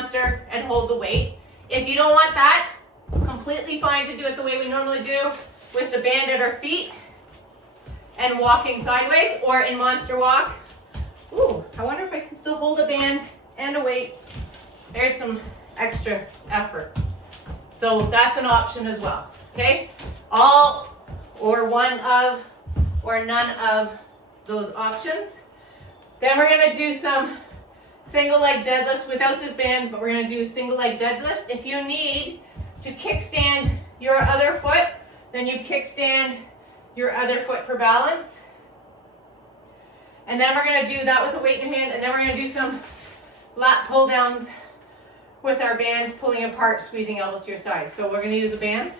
monster and hold the weight. If you don't want that, completely fine to do it the way we normally do with the band at our feet and walking sideways, or in monster walk. Ooh, I wonder if I can still hold a band and a weight. There's some extra effort. So that's an option as well, okay? All or one of or none of those options. Then we're gonna do some single leg deadlifts without this band, but we're gonna do single leg deadlifts. If you need to kickstand your other foot, then you kickstand your other foot for balance. And then we're gonna do that with a weight in your hand, and then we're gonna do some lat pull downs with our bands pulling apart, squeezing elbows to your side. So we're gonna use the bands,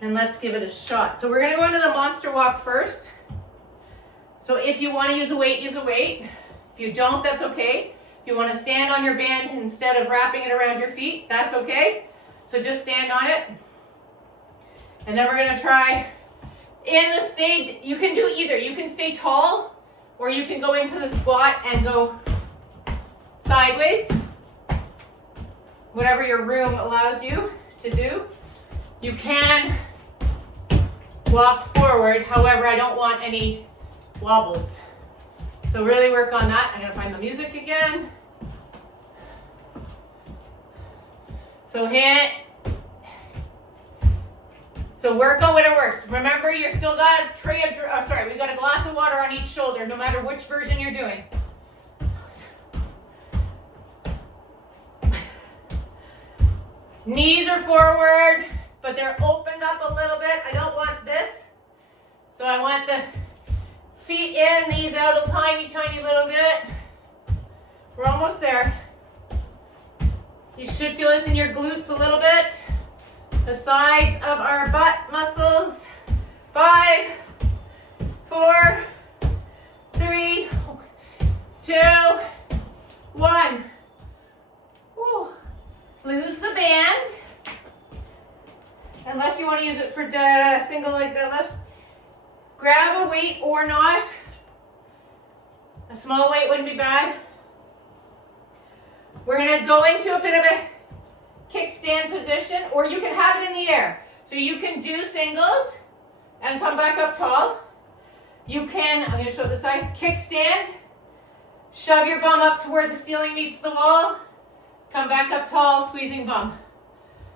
and let's give it a shot. So we're gonna go into the monster walk first. So if you wanna use a weight, use a weight. If you don't, that's okay. If you wanna stand on your band instead of wrapping it around your feet, that's okay. So just stand on it. And then we're gonna try, in the stay, you can do either. You can stay tall, or you can go into the squat and go sideways. Whatever your room allows you to do. You can walk forward, however, I don't want any wobbles. So really work on that. I'm gonna find the music again. So work on whatever works. Remember, you're still got a tray of, we got a glass of water on each shoulder, no matter which version you're doing. Knees are forward, but they're opened up a little bit. I don't want this. So I want the feet in, knees out a tiny, tiny little bit. We're almost there. You should feel this in your glutes a little bit. The sides of our butt muscles. 5, 4, 3, 2, 1. Woo. Lose the band. Unless you want to use it for single leg deadlifts. Grab a weight or not. A small weight wouldn't be bad. We're going to go into a bit of a kickstand position, or you can have it in the air. So you can do singles and come back up tall. You can, I'm going to show this side, kickstand, shove your bum up to where the ceiling meets the wall, come back up tall, squeezing bum.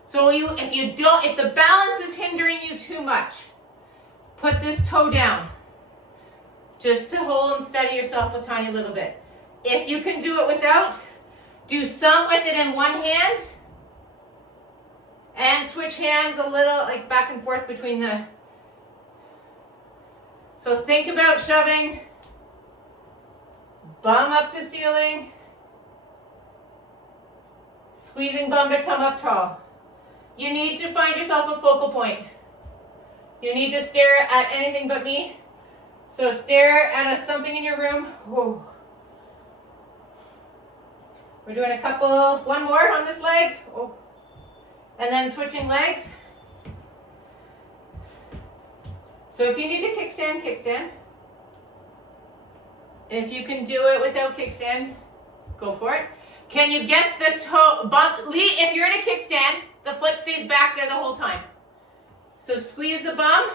So if the balance is hindering you too much, put this toe down just to hold and steady yourself a tiny little bit. If you can do it without, do some with it in one hand and switch hands a little, like back and forth between the. So think about shoving bum up to ceiling, squeezing bum to come up tall. You need to find yourself a focal point. You need to stare at anything but me. So stare at something in your room. Whoa. We're doing one more on this leg. Oh. And then switching legs. So if you need to kickstand, kickstand. If you can do it without kickstand, go for it. Can you get the toe bump? If you're in a kickstand, the foot stays back there the whole time. So squeeze the bum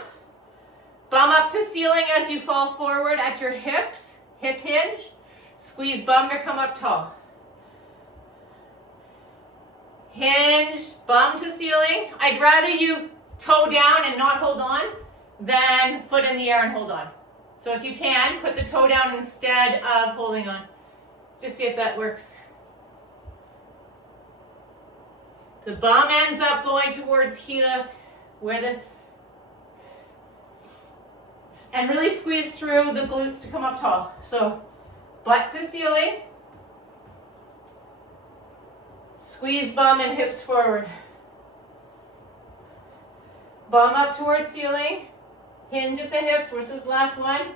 up to ceiling as you fall forward at your hips, hip hinge. Squeeze bum to come up tall. Hinge, bum to ceiling. I'd rather you toe down and not hold on than foot in the air and hold on. So if you can, put the toe down instead of holding on. Just see if that works. The bum ends up going towards heel, and really squeeze through the glutes to come up tall. So butt to ceiling. Squeeze bum and hips forward. Bum up towards ceiling. Hinge at the hips. Where's this last one?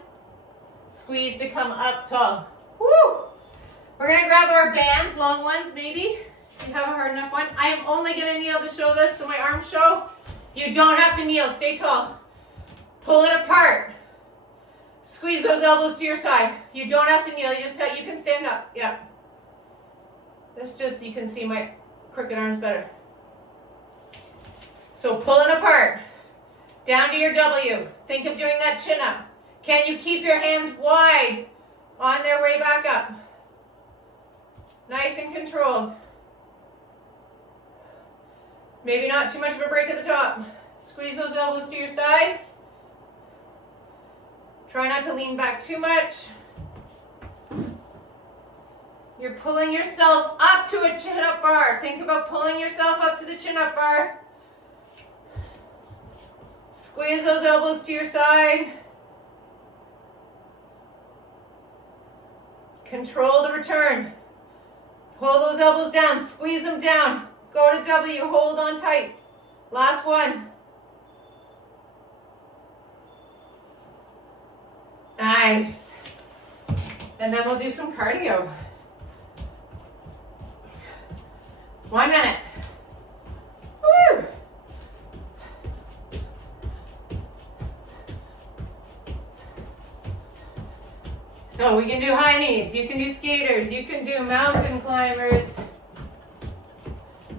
Squeeze to come up tall. Woo! We're going to grab our bands, long ones maybe. If you have a hard enough one. I am only going to kneel to show this so my arms show. You don't have to kneel. Stay tall. Pull it apart. Squeeze those elbows to your side. You don't have to kneel. You can stand up. Yeah. That's just, you can see my crooked arms better. So pulling apart, down to your W. Think of doing that chin up. Can you keep your hands wide on their way back up? Nice and controlled. Maybe not too much of a break at the top. Squeeze those elbows to your side. Try not to lean back too much. You're pulling yourself up to a chin-up bar. Think about pulling yourself up to the chin-up bar. Squeeze those elbows to your side. Control the return. Pull those elbows down. Squeeze them down. Go to W. Hold on tight. Last one. Nice. And then we'll do some cardio. 1 minute. Woo! So we can do high knees, you can do skaters, you can do mountain climbers,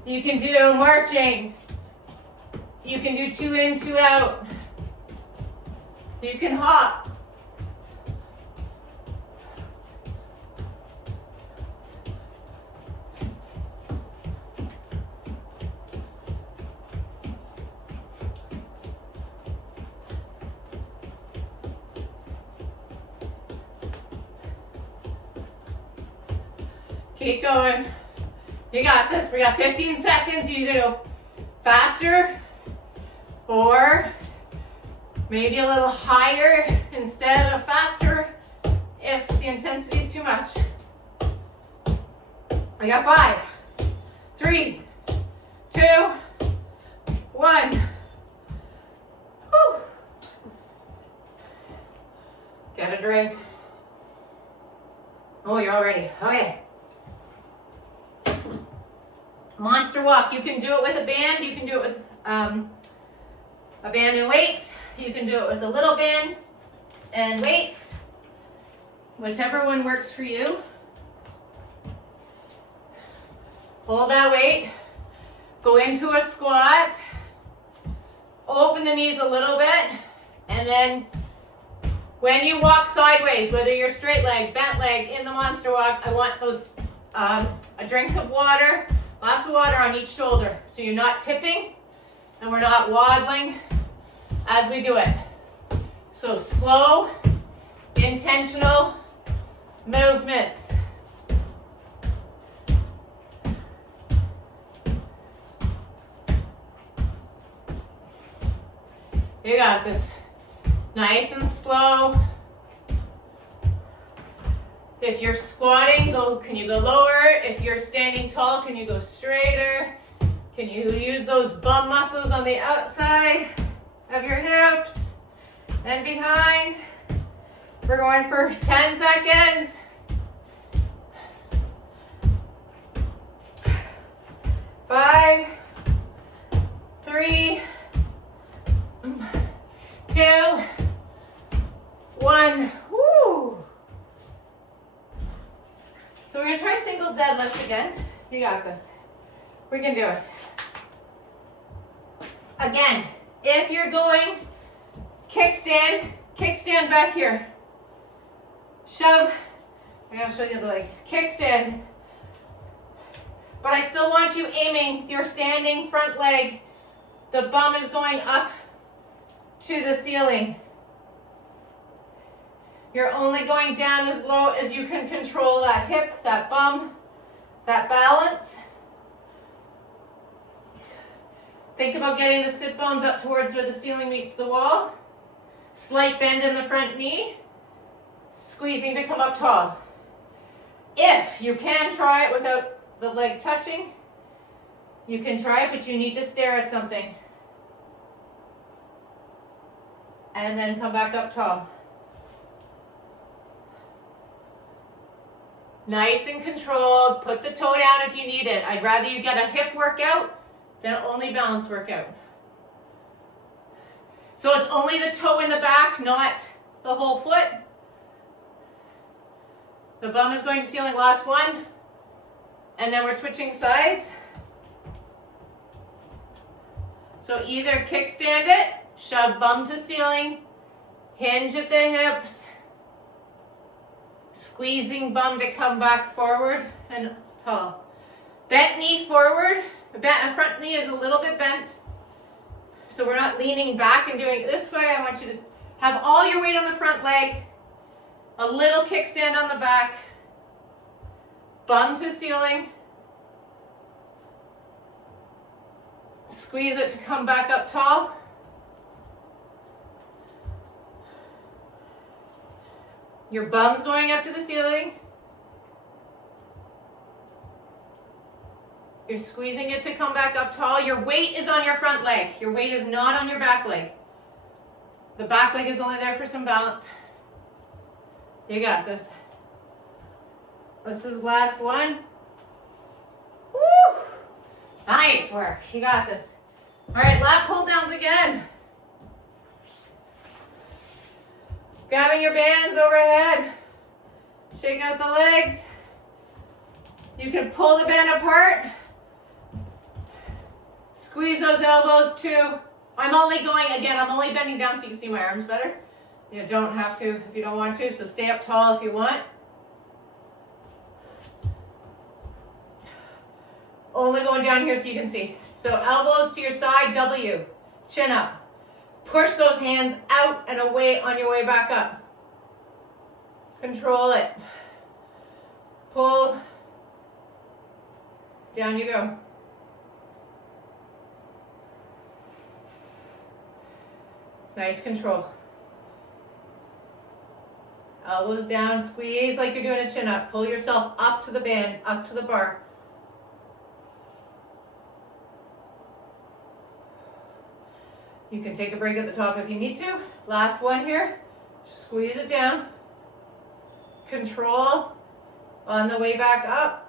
you can do marching, you can do 2 in, 2 out, you can hop. Keep going. You got this. We got 15 seconds. You either go faster or maybe a little higher instead of faster if the intensity is too much. I got 5, 3, 2, 1. Whew. Get a drink. Oh, you're all ready. Okay. Monster walk. You can do it with a band. You can do it with a band and weights. You can do it with a little band and weights. Whichever one works for you. Hold that weight. Go into a squat. Open the knees a little bit. And then when you walk sideways, whether you're straight leg, bent leg, in the monster walk, I want those a drink of water, glass of water on each shoulder. So you're not tipping and we're not waddling as we do it. So slow, intentional movements. You got this. Nice and slow. If you're squatting, can you go lower? If you're standing tall, can you go straighter? Can you use those bum muscles on the outside of your hips and behind? We're going for 10 seconds. 5, 3, 2, 1. Woo! So we're going to try single deadlifts again. You got this. We can do it. Again, if you're going kickstand back here. Shove. I'm going to show you the leg. Kickstand. But I still want you aiming your standing front leg. The bum is going up to the ceiling. You're only going down as low as you can control that hip, that bum, that balance. Think about getting the sit bones up towards where the ceiling meets the wall. Slight bend in the front knee. Squeezing to come up tall. If you can try it without the leg touching, you can try it, but you need to stare at something. And then come back up tall. Nice and controlled. Put the toe down if you need it. I'd rather you get a hip workout than only balance workout. So it's only the toe in the back, not the whole foot. The bum is going to ceiling. Last one. And then we're switching sides. So either kickstand it, shove bum to ceiling, hinge at the hips, squeezing bum to come back forward and tall. Bent knee forward, front knee is a little bit bent. So we're not leaning back and doing it this way. I want you to have all your weight on the front leg, a little kickstand on the back, bum to ceiling, squeeze it to come back up tall. Your bum's going up to the ceiling. You're squeezing it to come back up tall. Your weight is on your front leg. Your weight is not on your back leg. The back leg is only there for some balance. You got this. This is last one. Woo! Nice work. You got this. All right, lat pull downs again. Grabbing your bands overhead. Shake out the legs. You can pull the band apart. Squeeze those elbows too. I'm only bending down so you can see my arms better. You don't have to if you don't want to, so stay up tall if you want. Only going down here so you can see. So elbows to your side, W, chin up. Push those hands out and away on your way back up. Control it. Pull. Down you go. Nice control. Elbows down, squeeze like you're doing a chin up. Pull yourself up to the band, up to the bar. You can take a break at the top if you need to. Last one here. Squeeze it down. Control on the way back up.